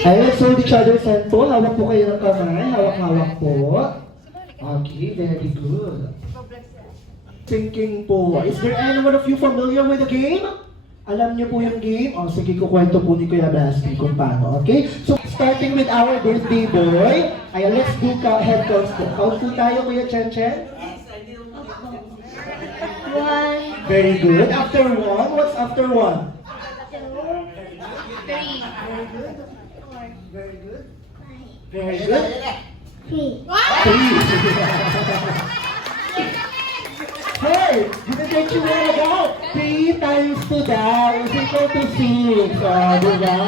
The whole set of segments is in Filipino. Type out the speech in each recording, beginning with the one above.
Ay, let's hold each other's hand po. Hawak po kayo ng kamay. Hawak-hawak po. Okay, very good. Thinking po. Is there anyone of you familiar with the game? Alam niyo po yung game? O sige, kukwento po ni Kuya Basti kung paano. Okay? So, starting with our birthday boy. Ayan, let's do head counts po. Count po tayo, Kuya Chen Chen. 1, Very good. After 1, what's after 1? 2, 3, Very good. Very good. 3. Hey, didn't get you all about 3 times 2 daw is equal to 6. Diba?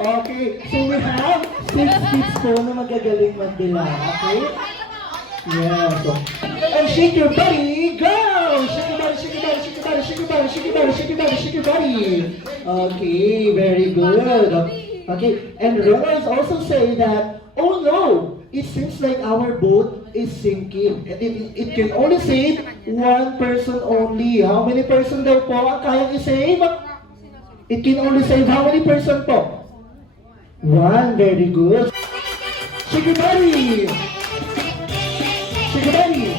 Okay, so we have 6 kids po na magagaling magdila. Okay? Yeah, so. And shake your body, go! Shake your body, shake your body, shake your body, shake your body, shake your body, shake your body, shake your body. Okay, very good. Okay, and runners also say that, oh no, it seems like our boat is sinking. It can only save 1 person only. How many person daw po ang kayang i-save? It can only save how many person po? 1, very good. Shake your body! Shake your body!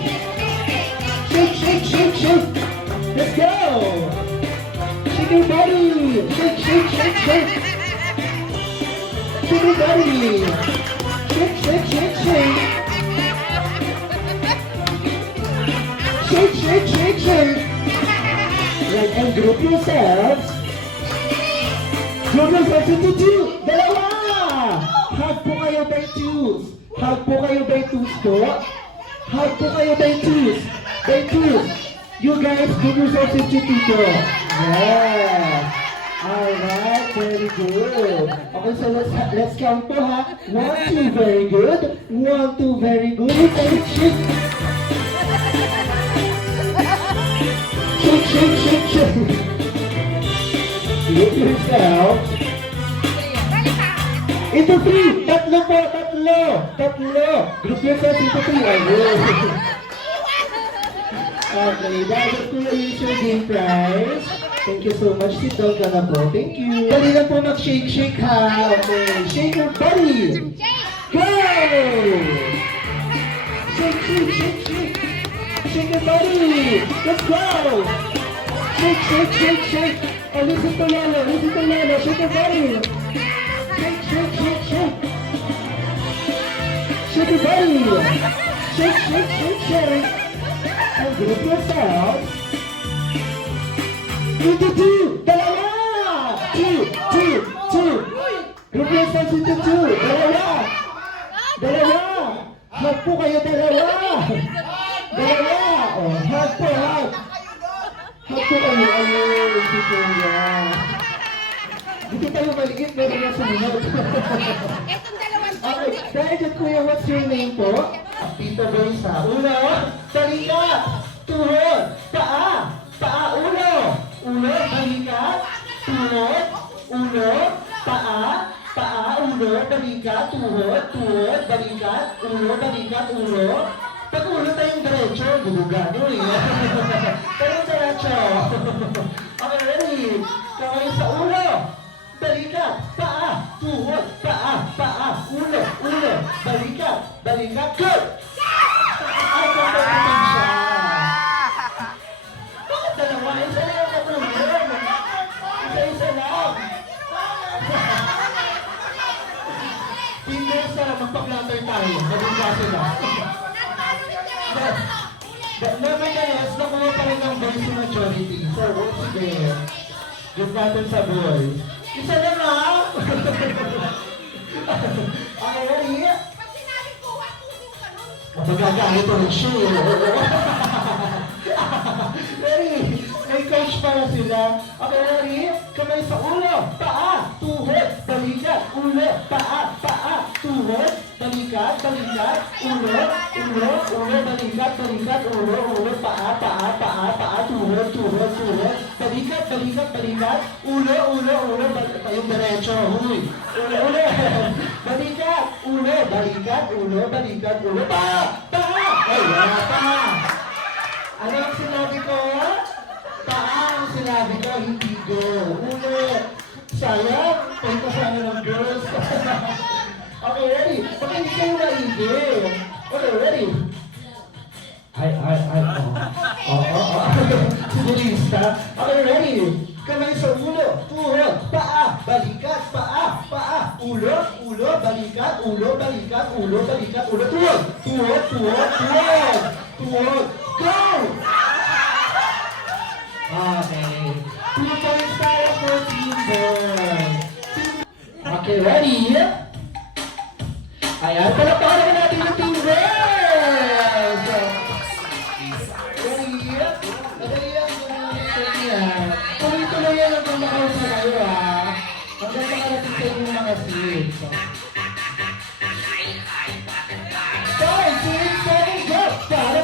Shake, shake, shake, shake! Let's go! Shake your body! Shake, shake, shake, shake! Shake your body! Shake, shake, shake, shake! Shake, shake, shake, shake! Right, and group yourselves. Group yourselves into 2! Dalawa! Hug po kayo by 2s. Hug po kayo by 2s po. Hug po kayo by 2s. By 2s. You guys group yourselves into 2 po. Yeah! Alright, very good. Okay, so let's count po ha. 1, 2, very good. 1, 2, very good. And shake. Shake, shake, shake, shake. Group yourself. Into 3. Tatlo po, tatlo. Tatlo. Group yourself into 3. Ayun. Okay, that is Kuya Richard game prize. Thank you so much. Sit down ka na po. Thank you. Dali lang po mag-shake, shake ha. Okay. Shake your body. Go! Shake, shake, shake, shake. Shake your body. Let's go. Shake, shake, shake, shake. Oh, listen to Lolo. Listen to Lolo. Shake your body. Shake, shake, shake, shake. Shake your body. Shake, shake, shake, shake. And group yourself. Into 2! Dalawa! 2! 2! 2! Group yourselves into 2! Dalawa! Dalawa! Hug po kayo dalawa! Dalawa! Oh, hug po, hug! Hug po kayo. Ayun, si Kuya. Dito tayo maliit, meron na sumunod. Okay, dahil dyan Kuya, what's your name po? Tito Boys ha. Uno, salika! Tuhod! Paa! Paa! Uno! Uno, balikat, tuhod, uno, paa, paa, uno, balikat, tuhod, tuhod, balikat, uno, balikat, uno. Pag ulo tayong diretso, gulugano eh. Pero diretso. Okay, ready? Kamay sa ulo, balikat, paa, tuhod, paa, paa, ulo, ulo, balikat, balikat, good! Ay, kapag siya. Bakit dalawa? Isa lang ako naman. Isa-isa lang. Hindi sa magpag-latter tayo. Maging lang. Nevertheless, nakuha pa rin ang boys majority. So, sige. Just natin sa boys. Isa lang lang. Okay, ready? Magagalit ulit siya. Ready? May coach para sila. Okay, ready? Kamay sa ulo, paa, tuhod, balikat, ulo, paa, paa, tuhod, balikat, balikat, ulo, ulo, ulo, balikat, balikat, ulo, ulo, paa, paa, paa, paa, tuhod, tuhod, tuhod, balikat, balikat, balikat, ulo, ulo, ulo, tayong diretso, huy. Ulo, ulo, balikat, ulo, balikat, ulo, balikat, ulo, paa, paa, ay, wala pa. Ano ang sinabi ko? Paa ang sinabi ko, hindi go. Ulo. Sayang. Okay, ready? Makinig kayo maigi. Okay, ready? Ay, Sigurista. Okay, ready? Kamay sa ulo, tuhod, paa, balikat, paa, ulo, balikat, ulo, balikat, ulo, tuhod, go! Okay. 2 points tayo for Team Boy. Okay, ready? Ayan, palapalakan natin yung Team Girls! Ready? Madali lang yung tuloy-tuloy yan hanggang makausa kayo, ha? Hanggang makarating sa inyong mga seats. 5, 6, 7, go! Para,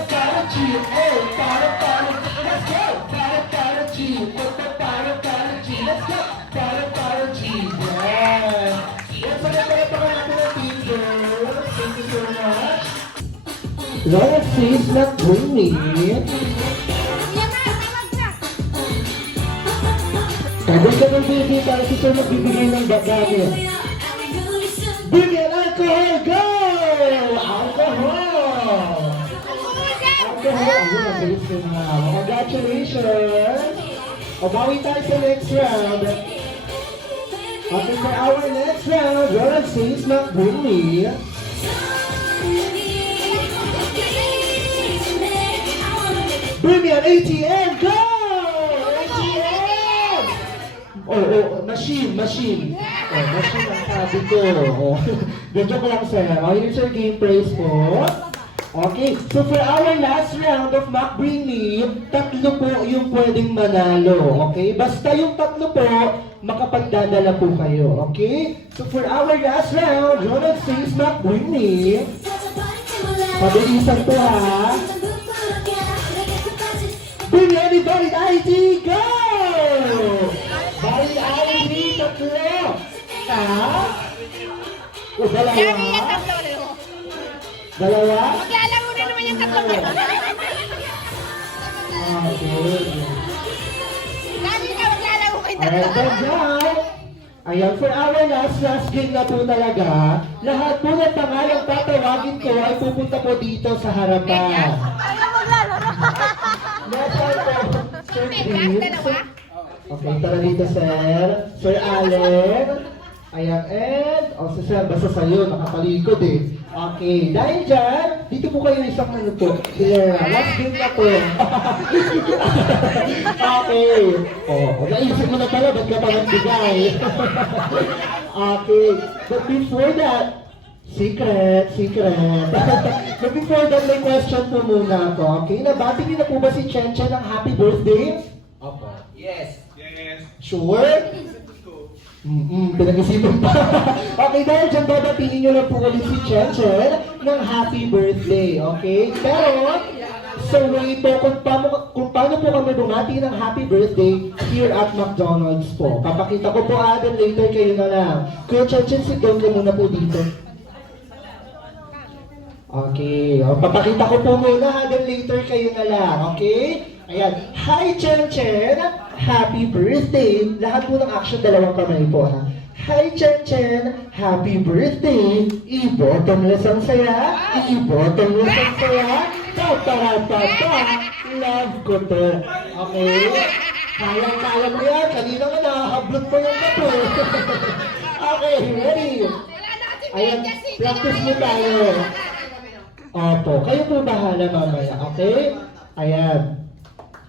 G, oh! Para, let's go! Para, G, para, G, let's go! Para, G, yeah! Yan, palapalakan natin ang Team Girls. Thank you so much. Let's see, it's not dreamy. Sabay ka ng baby para si Sir magbibigay ng bagay. Bring it, alcohol, go! Alcohol! Ayun, nabilis ko na. Congratulations! Pabawi tayo sa next round. Okay, for our next round, let's see, it's not dreamy. Bring me an ATM, go! ATM! Machine. Machine ang sabi ko. Joke lang, sir. Here's your game prize po. Okay, so for our last round of Mac Bring Me, 3 po yung pwedeng manalo. Okay? Basta yung 3 po, makapagdadala po kayo. Okay? So for our last round, Ronald says Mac Bring Me. Pabilisan po, ha? Bring anybody ID, go! Bali ID, 3. O, dalawa? Sabi yan, tatlo. Dalawa? Maglalaro na naman yung tatlo. Okay. Sabi ka, maglalaro kayo Alright, tatlo. but now, ayan, for our last game na po talaga, lahat po ng pangalang tatawagin ko ay pupunta po dito sa harapan. Ayaw maglalaro. Next one po, Sir Chris. Dalawa? Okay, tara dito, Sir. Sir Allen. Ayan, and, si Sir, basta sa'yo, nakapalikod eh. Okay, dahil dyan, dito po kayo isang ano po. Here, last game na po. Okay. Naisip mo na pala, ba't ka pa nagbigay? Okay, but before that, secret. But before that, may question po muna ako. Okay, nabati niyo na po ba si Chen Chen ng happy birthday? Opo. Yes. Sure? Pinag-isipan pa. Okay, dahil dyan, babatiin nyo na po ulit si Chen Chen ng happy birthday, okay? Pero, sa way po, kung paano po kami bumati ng happy birthday here at McDonald's po. Papakita ko po then later kayo na lang. Kuya Chen Chen, sit down ka muna po dito. Okay, papakita ko po muna then later kayo na lang, okay? Ayan, hi Chen Chen! Happy birthday! Lahat po ng action, dalawang kamay po, ha? Hi Chen Chen! Happy birthday! I-bottomless ang saya! I-bottomless ang saya! Pa-para-pa-pa! Love ko to! Okay? Kaya mo yan! Kanina nga nakahablot po yung kapo! Okay, ready? Ayan, practice mo tayo. Opo, kayo po bahala mamaya, okay? Ayan.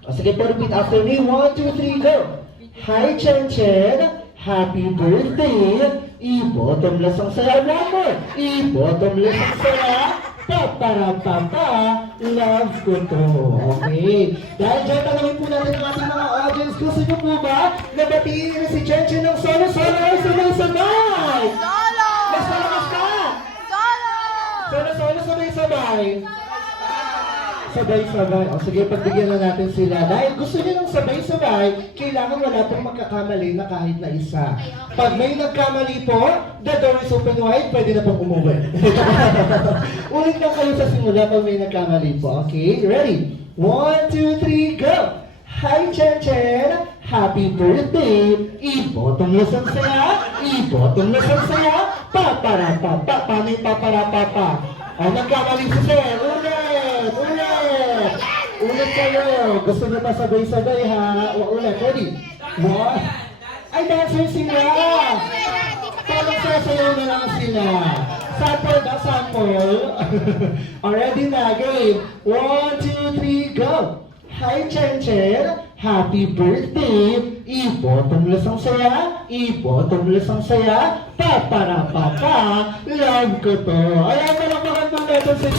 O sige po, repeat after me. 1, 2, 3, go! Hi, Chen Chen! Happy birthday! I-bottomless ang saya. One more! I-bottomless ang saya. Pa-para-pa-pa! Love ko to. Okay. Dahil dyan, tanongin po natin ang ating mga audience. Gusto nyo po ba na batiin na si Chen Chen ng solo-solo or sabay-sabay? Solo! Mas malakas ka! Solo! Solo-solo, sabay-sabay. Sabay-sabay. O sige, pagbigyan na natin sila. Dahil gusto niyo ng sabay-sabay, kailangan wala pong magkakamali na kahit na isa. Pag may nagkamali po, the door is open wide, pwede na pong umuwi. Ulit lang kayo sa simula pag may nagkamali po. Okay? Ready? 1, 2, 3, go! Hi, Chen Chen! Happy birthday! I-bottomless ang saya! I-bottomless ang saya! Paparapapa. Paano yung paparapapa? Nagkamali si Sir. Ulit. Ulit kayo. Gusto nyo ba sabay-sabay ha? Ulit. Ready? One. Ay, dancer sila. Parang sasayaw na lang sila. Sample ba? Sample? Already na. Game. 1, 2, 3, go. Hi, Chen Chen. Happy birthday. Ibottomless ang saya. Ibottomless ang saya. Paparapapa. Love ko to. Ayan, malakpakan po natin sa...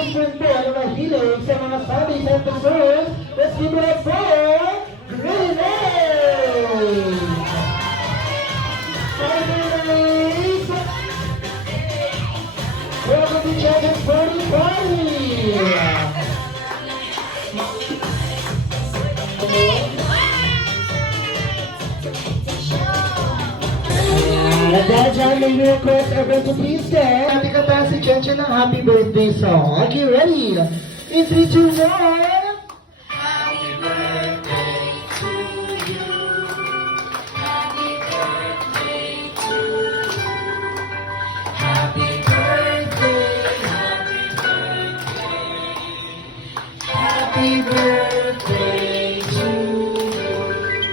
Different po ang mga hilig sa mga sabis at pursuers. Let's give it up for Grenade! Welcome to Champions Party Party! At that time, may request everyone to please stand. Happy kanta si Chen Chen ng happy birthday song. Are you ready? In 3, 2, 1. Happy birthday to you.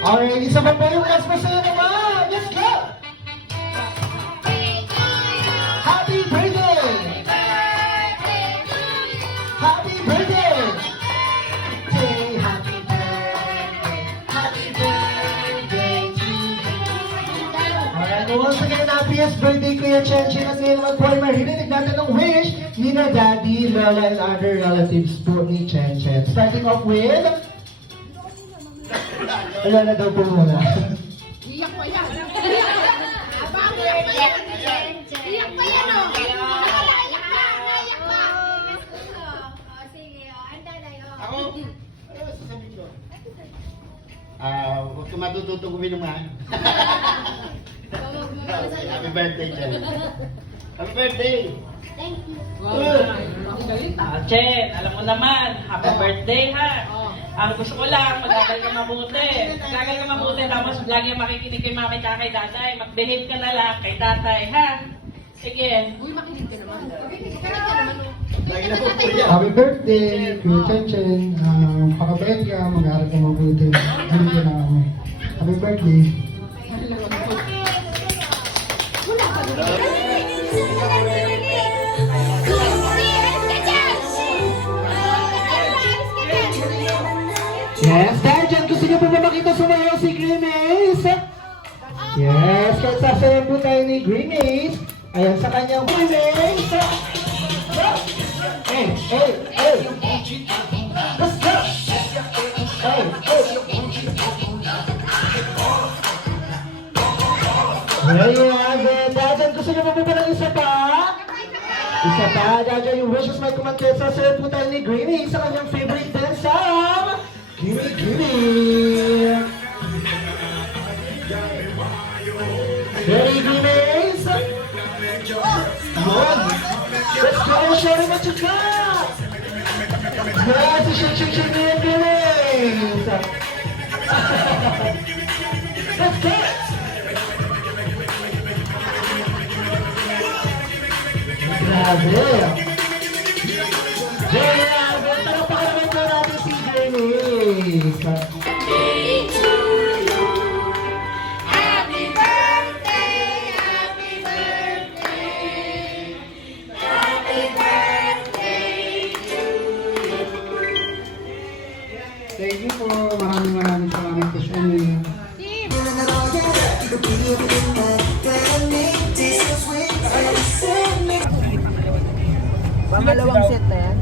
Alright, isa pa po yung mas masaya naman. Let's go! Happy birthday! Happy birthday! Say happy birthday! Happy birthday to you. Alright, once again, happiest birthday Kuya Chen Chen. At ngayon naman po ay marinig natin ang wish ni na Daddy, Lola, and other relatives po ni Chen Chen. Starting off with... Wala na daw po muna. Iyak pa yan. Iyak pa yan, oh. Iyak pa. Sige, anday, Ako, sasabihin ko. Huwag ka matututo kuminuman. Happy birthday, Jen. Happy birthday! Thank you. Chen, alam mo naman, happy birthday ha. Ang gusto ko lang, mag-agal ka mabuti. Mag-agal ka mabuti, tapos lagi makikinig kay mami ka kay tatay. Mag-behave ka na lang kay tatay, ha? Sige. Uy, makinig ka naman. Makinig ka naman. Lagi na po po yan. Happy birthday, Kuya Chen Chen. Pakabait ka, mag-aaral ka mabuti. Hindi ka na ako. Happy birthday. Yes, dahil dyan, gusto niyo po ba makita sumayaw si Grimace? Yes, kahit sasayaw po tayo ni Grimace. Ayan sa kanyang Grimace. Hey, hey, hey. Let's go. Hey, hey. There you have it. Dahil dyan, gusto niyo po ba ng isa pa? Isa pa, dahil dyan yung wishes may kumantay. Sasayaw po tayo ni Grimace sa kanyang favorite dance song. Gimme, gimme! Ready, Grimace? One! Let's go! Show them what you got! Yes, shake, Grimace! Let's go! Grabe! Grabe! Tara pa naman po natin si Grimace! Happy birthday, happy birthday, happy birthday to you. Thank you po. Maraming salamat po sa inyo. Pangalawang set na yan.